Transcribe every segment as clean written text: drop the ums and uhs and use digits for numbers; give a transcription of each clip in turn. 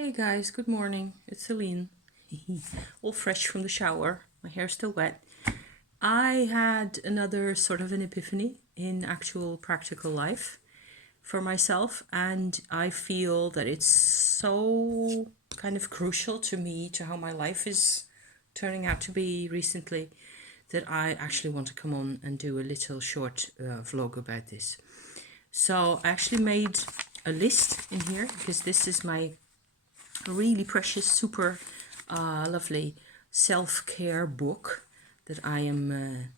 Hey guys, good morning. It's Celine. All fresh from the shower. My hair's still wet. I had another sort of an epiphany in actual practical life for myself, and I feel that it's so kind of crucial to me, to how my life is turning out to be recently, that I actually want to come on and do a little short vlog about this. So I actually made a list in here because this is my really precious, super lovely self-care book that I am,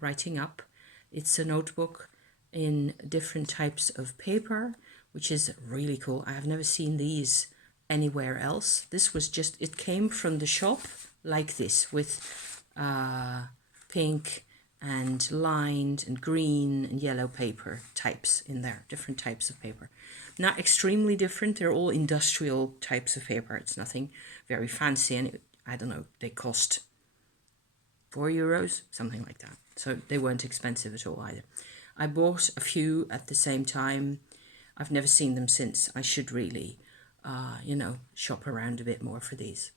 writing up. It's a notebook in different types of paper, which is really cool. I have never seen these anywhere else. This was just, it came from the shop like this with pink and lined and green and yellow paper types in there, different types of paper. Not extremely different, they're all industrial types of paper. It's nothing very fancy, and I don't know, they cost €4, something like that. So they weren't expensive at all either. I bought a few at the same time. I've never seen them since. I should really, shop around a bit more for these.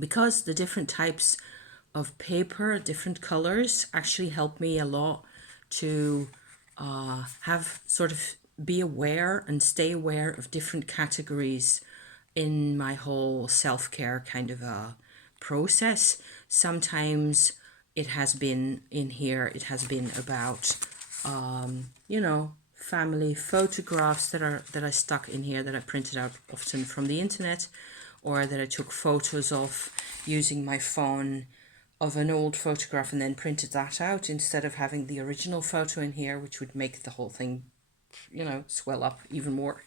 Because the different types of paper, different colors, actually help me a lot to have sort of be aware and stay aware of different categories in my whole self-care kind of a process. Sometimes it has been in here, it has been about family photographs that I stuck in here, that I printed out often from the internet, or that I took photos of using my phone of an old photograph and then printed that out instead of having the original photo in here, which would make the whole thing, swell up even more.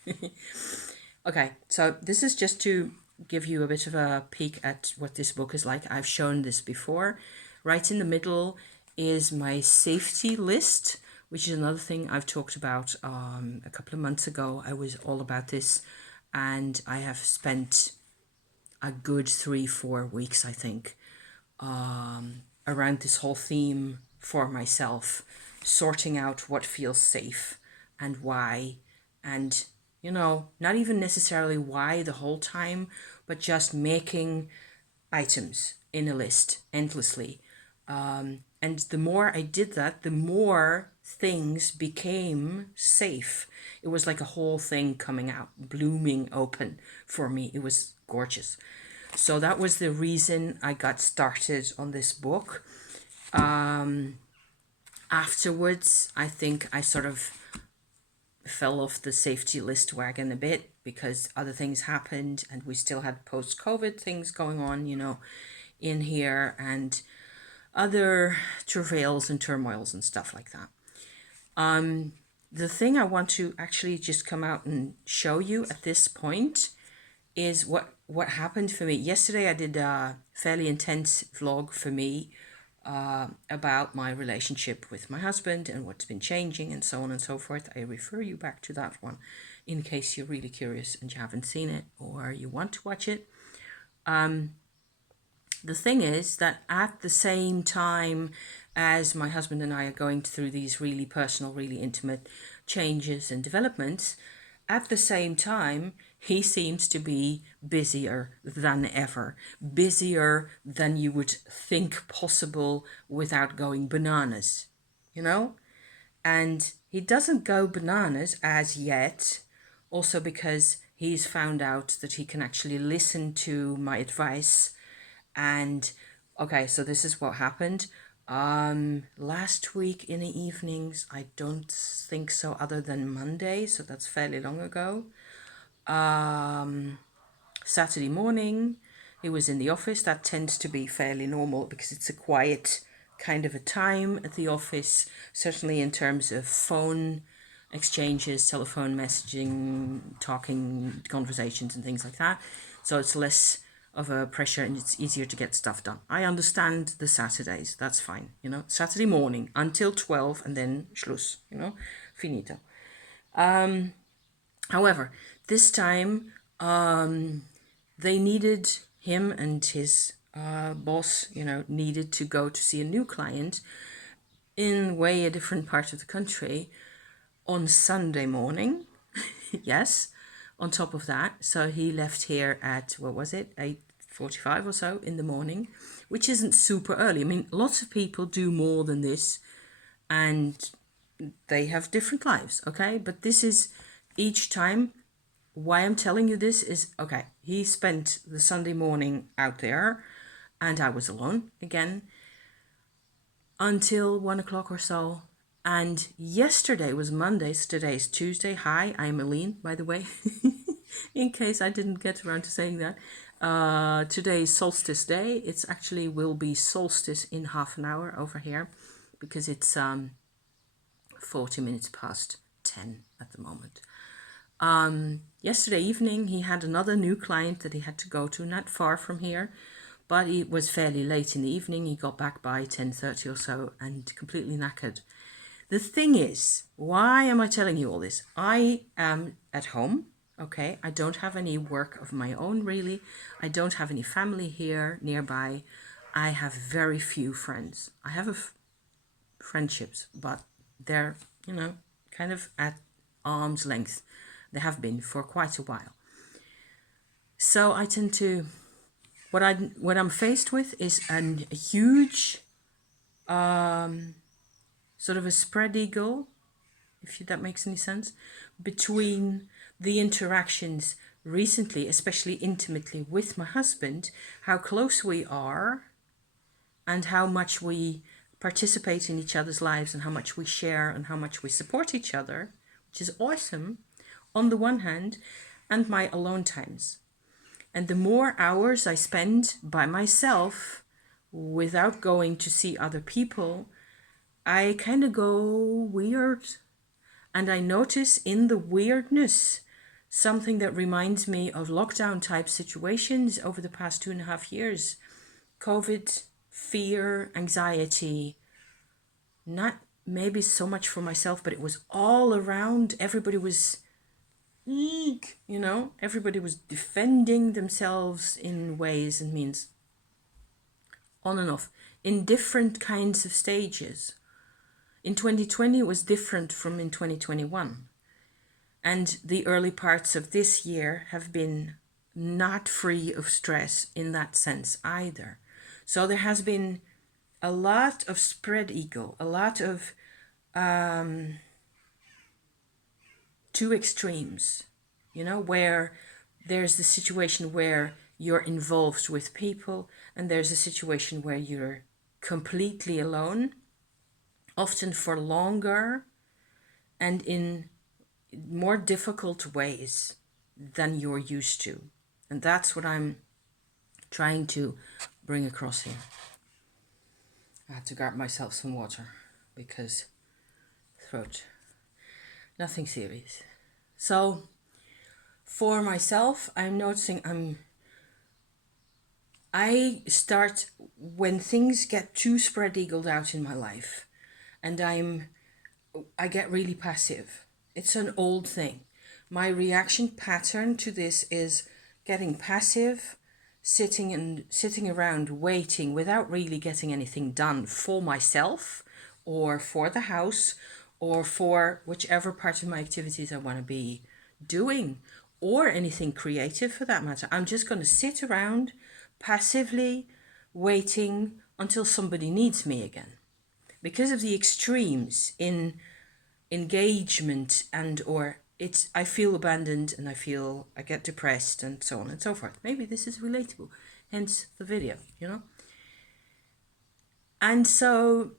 Okay, so this is just to give you a bit of a peek at what this book is like. I've shown this before. Right in the middle is my safety list, which is another thing I've talked about a couple of months ago. I was all about this, and I have spent a good 3-4 weeks, I think, around this whole theme for myself, sorting out what feels safe and why, and not even necessarily why the whole time, but just making items in a list endlessly. And the more I did that, the more things became safe. It was like a whole thing coming out, blooming open for me. It was gorgeous. So that was the reason I got started on this book. Afterwards, I think I sort of fell off the safety list wagon a bit because other things happened, and we still had post-COVID things going on, in here, and other travails and turmoils and stuff like that. The thing I want to actually just come out and show you at this point is what happened for me. Yesterday I did a fairly intense vlog for me about my relationship with my husband and what's been changing and so on and so forth. I refer you back to that one in case you're really curious and you haven't seen it or you want to watch it. The thing is that at the same time as my husband and I are going through these really personal, really intimate changes and developments, at the same time, he seems to be busier than ever, busier than you would think possible without going bananas, And he doesn't go bananas as yet, also because he's found out that he can actually listen to my advice. And okay, so this is what happened. Last week in the evenings, I don't think so, other than Monday, so that's fairly long ago. Saturday morning, he was in the office. That tends to be fairly normal because it's a quiet kind of a time at the office, certainly in terms of phone exchanges, telephone messaging, talking, conversations and things like that. So it's less of a pressure and it's easier to get stuff done. I understand the Saturdays, that's fine, Saturday morning until 12 and then Schluss, finito. However, this time they needed him and his boss, needed to go to see a new client in way a different part of the country on Sunday morning. Yes, on top of that. So he left here at, what was it, 8:45 or so in the morning, which isn't super early. I mean, lots of people do more than this and they have different lives, okay? But this is each time. Why I'm telling you this is, okay, he spent the Sunday morning out there and I was alone again until 1 o'clock or so. And yesterday was Monday, so today is Tuesday. Hi, I'm Aline, by the way, in case I didn't get around to saying that. Today is solstice day. It's actually will be solstice in half an hour over here because it's 40 minutes past 10 at the moment. Yesterday evening, he had another new client that he had to go to, not far from here, but it was fairly late in the evening. He got back by 10:30 or so and completely knackered. The thing is, why am I telling you all this? I am at home, okay? I don't have any work of my own, really. I don't have any family here nearby. I have very few friends. I have friendships, but they're, kind of at arm's length. They have been for quite a while. So I tend to, what I'm faced with is a huge sort of a spread eagle, if that makes any sense, between the interactions recently, especially intimately with my husband, how close we are and how much we participate in each other's lives and how much we share and how much we support each other, which is awesome on the one hand, and my alone times. And the more hours I spend by myself without going to see other people, I kind of go weird. And I notice in the weirdness something that reminds me of lockdown type situations over the past 2.5 years. COVID, fear, anxiety, not maybe so much for myself, but it was all around. Everybody was, everybody was defending themselves in ways and means, on and off, in different kinds of stages. In 2020, it was different from in 2021. And the early parts of this year have been not free of stress in that sense either. So there has been a lot of spread eagle, a lot of two extremes, where there's the situation where you're involved with people and there's a situation where you're completely alone, often for longer and in more difficult ways than you're used to. And that's what I'm trying to bring across here. I had to grab myself some water because throat, nothing serious. So for myself, I'm noticing I start when things get too spread eagled out in my life and I get really passive. It's an old thing. My reaction pattern to this is getting passive, sitting around waiting without really getting anything done for myself or for the house or for whichever part of my activities I want to be doing or anything creative for that matter. I'm just going to sit around passively waiting until somebody needs me again. Because of the extremes in engagement and or I feel abandoned and I get depressed and so on and so forth. Maybe this is relatable, hence the video, And so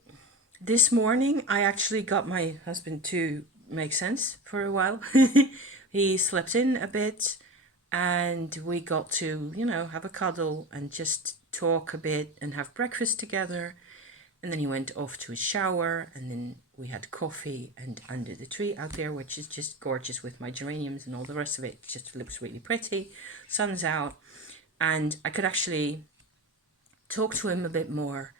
this morning I actually got my husband to make sense for a while. He slept in a bit and we got to, have a cuddle and just talk a bit and have breakfast together. And then he went off to his shower and then we had coffee and under the tree out there, which is just gorgeous with my geraniums and all the rest of it. It just looks really pretty. Sun's out and I could actually talk to him a bit more.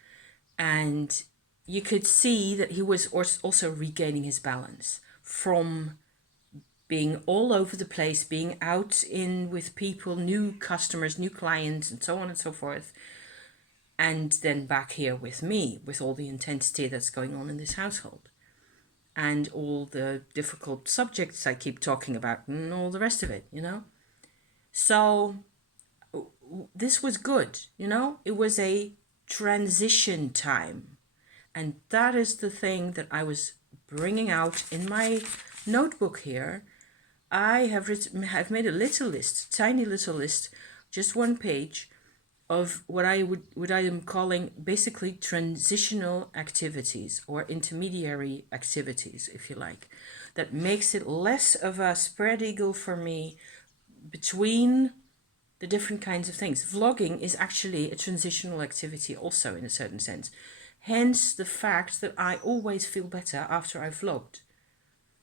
And you could see that he was also regaining his balance from being all over the place, being out in with people, new customers, new clients, and so on and so forth. And then back here with me, with all the intensity that's going on in this household. and all the difficult subjects I keep talking about and all the rest of it, you know? So this was good, you know? It was a transition time. And that is the thing that I was bringing out in my notebook here. I have made a little list, tiny little list, just one page of what I am calling basically transitional activities or intermediary activities, if you like, that makes it less of a spread eagle for me between the different kinds of things. Vlogging is actually a transitional activity also in a certain sense. Hence the fact that I always feel better after I've vlogged.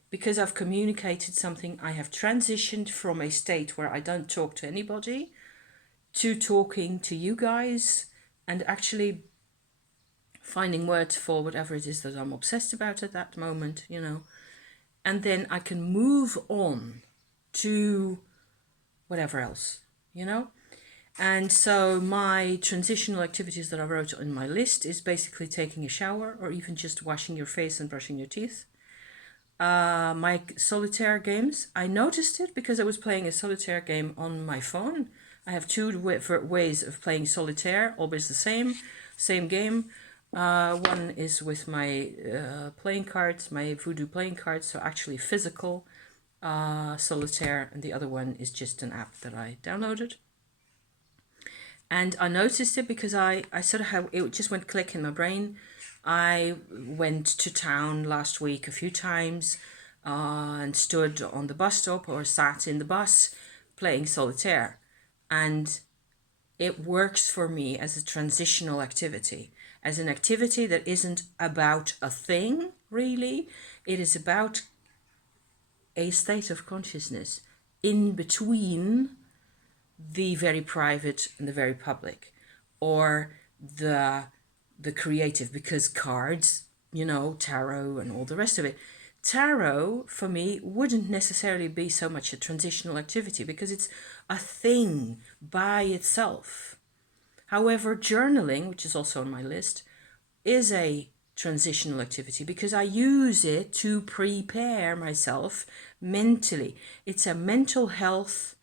Because I've communicated something, I have transitioned from a state where I don't talk to anybody to talking to you guys and actually finding words for whatever it is that I'm obsessed about at that moment, you know. And then I can move on to whatever else, you know. And so my transitional activities that I wrote on my list is basically taking a shower or even just washing your face and brushing your teeth. My solitaire games, I noticed it because I was playing a solitaire game on my phone. I have two ways of playing solitaire, always the same game. One is with my playing cards, my Voodoo playing cards, so actually physical solitaire, and the other one is just an app that I downloaded. And I noticed it because I sort of have, it just went click in my brain. I went to town last week a few times and stood on the bus stop or sat in the bus playing solitaire. And it works for me as a transitional activity, as an activity that isn't about a thing, really. It is about a state of consciousness in between the very private and the very public, or the creative, because cards, you know, tarot and all the rest of it. Tarot for me wouldn't necessarily be so much a transitional activity because it's a thing by itself. However, journaling, which is also on my list, is a transitional activity because I use it to prepare myself mentally. It's a mental health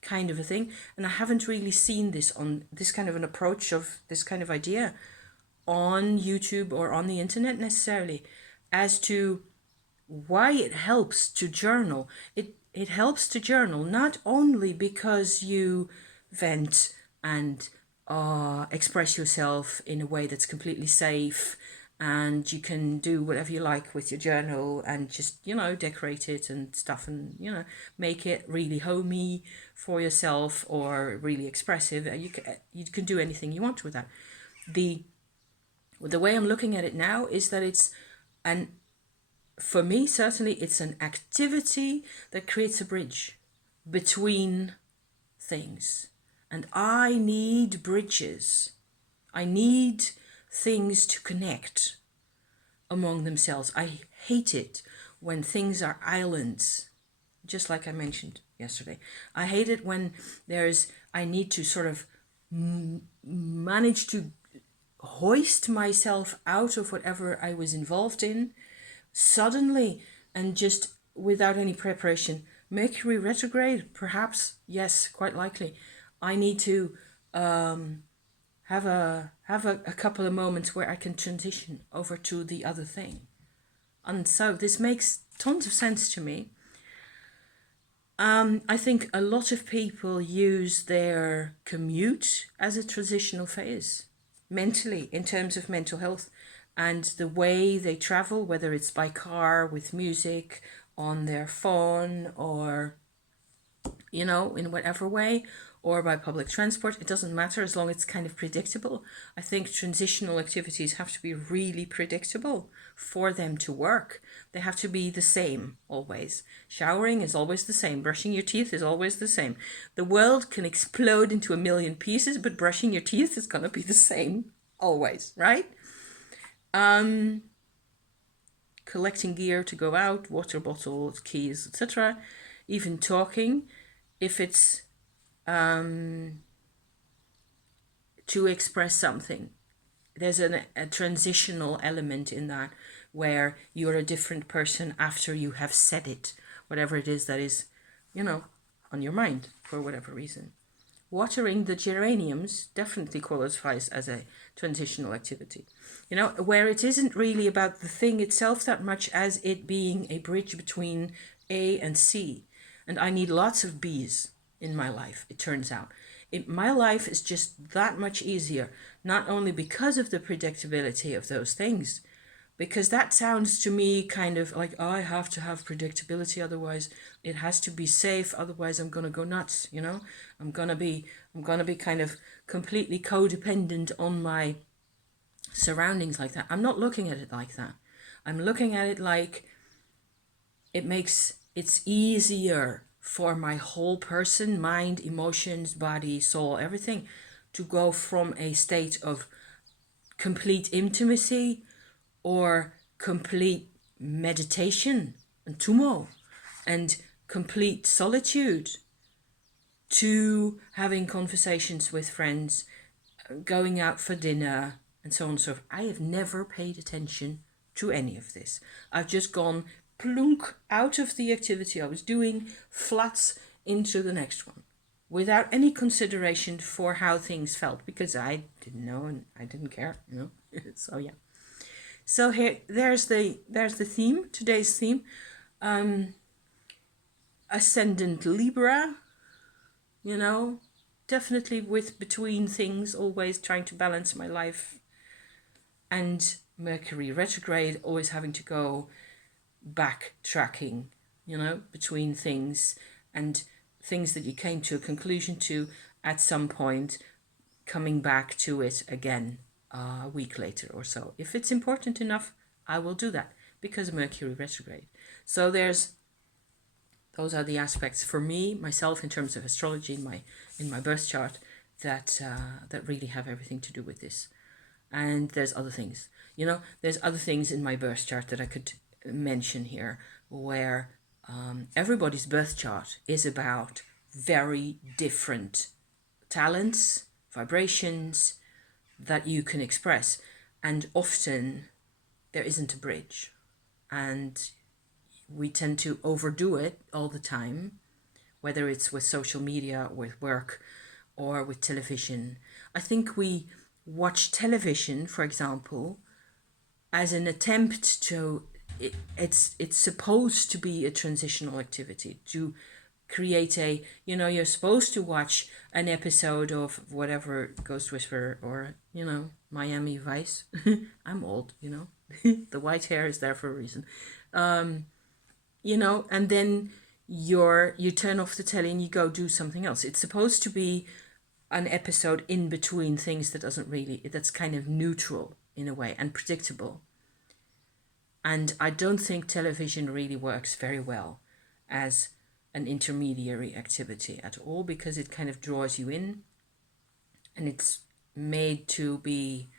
kind of a thing, and I haven't really seen this on this kind of an approach of this kind of idea on YouTube or on the internet necessarily, as to why it helps to journal. It helps to journal not only because you vent and express yourself in a way that's completely safe, and you can do whatever you like with your journal and just, you know, decorate it and stuff, and, you know, make it really homey for yourself or really expressive. You can do anything you want with that. The way I'm looking at it now is that it's an, for me certainly, it's an activity that creates a bridge between things. And I need bridges. I need things to connect among themselves. I hate it when things are islands, just like I mentioned yesterday. I hate it when I need to sort of manage to hoist myself out of whatever I was involved in suddenly and just without any preparation. Mercury retrograde, perhaps, yes, quite likely. I need to have a couple of moments where I can transition over to the other thing. And so this makes tons of sense to me. I think a lot of people use their commute as a transitional phase mentally, in terms of mental health, and the way they travel, whether it's by car, with music, on their phone, or, you know, in whatever way, or by public transport. It doesn't matter as long as it's kind of predictable. I think transitional activities have to be really predictable for them to work. They have to be the same always. Showering is always the same. Brushing your teeth is always the same. The world can explode into a million pieces, but brushing your teeth is going to be the same always, right? Collecting gear to go out, water bottles, keys, etc. Even talking, if it's to express something, there's a transitional element in that where you're a different person after you have said it, whatever it is that is, on your mind for whatever reason. Watering the geraniums definitely qualifies as a transitional activity, where it isn't really about the thing itself that much as it being a bridge between A and C. And I need lots of B's in my life, it turns out. My life is just that much easier, not only because of the predictability of those things, because that sounds to me kind of like, oh, I have to have predictability, otherwise it has to be safe, otherwise I'm gonna go nuts, I'm gonna be kind of completely codependent on my surroundings like that. I'm not looking at it like that. I'm looking at it like it's easier for my whole person, mind, emotions, body, soul, everything, to go from a state of complete intimacy or complete meditation and tumo and complete solitude to having conversations with friends, going out for dinner, and so on and so forth. I have never paid attention to any of this. I've just gone plunk out of the activity I was doing, flats into the next one, without any consideration for how things felt, because I didn't know and I didn't care, So yeah. So here, there's the theme, today's theme. Ascendant Libra, definitely with between things, always trying to balance my life, and Mercury retrograde, always having to go backtracking, between things, and things that you came to a conclusion to at some point, coming back to it again a week later or so. If it's important enough, I will do that because of Mercury retrograde. So those are the aspects for me, myself, in terms of astrology in my birth chart that really have everything to do with this. And there's other things, there's other things in my birth chart that I could mention here, where everybody's birth chart is about very different talents, vibrations that you can express, and often there isn't a bridge, and we tend to overdo it all the time, whether it's with social media, with work, or with television. I think we watch television, for example, as an attempt to, it's supposed to be a transitional activity, to create a, you're supposed to watch an episode of whatever, Ghost Whisperer, or, Miami Vice. I'm old, the white hair is there for a reason. And then you turn off the telly and you go do something else. It's supposed to be an episode in between things that's kind of neutral in a way and predictable. And I don't think television really works very well as an intermediary activity at all, because it kind of draws you in, and it's made to be,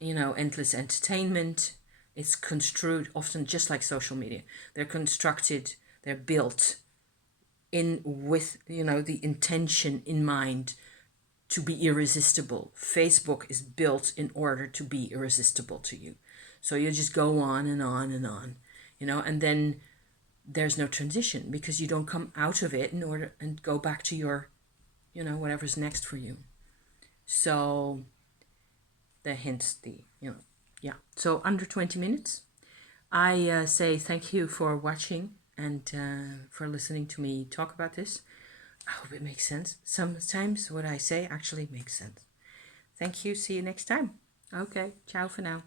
endless entertainment. It's construed often just like social media. They're constructed, they're built in with, the intention in mind to be irresistible. Facebook is built in order to be irresistible to you. So you just go on and on and on, and then there's no transition, because you don't come out of it in order and go back to your, whatever's next for you. So yeah. So under 20 minutes, I say thank you for watching and for listening to me talk about this. I hope it makes sense. Sometimes what I say actually makes sense. Thank you. See you next time. Okay. Ciao for now.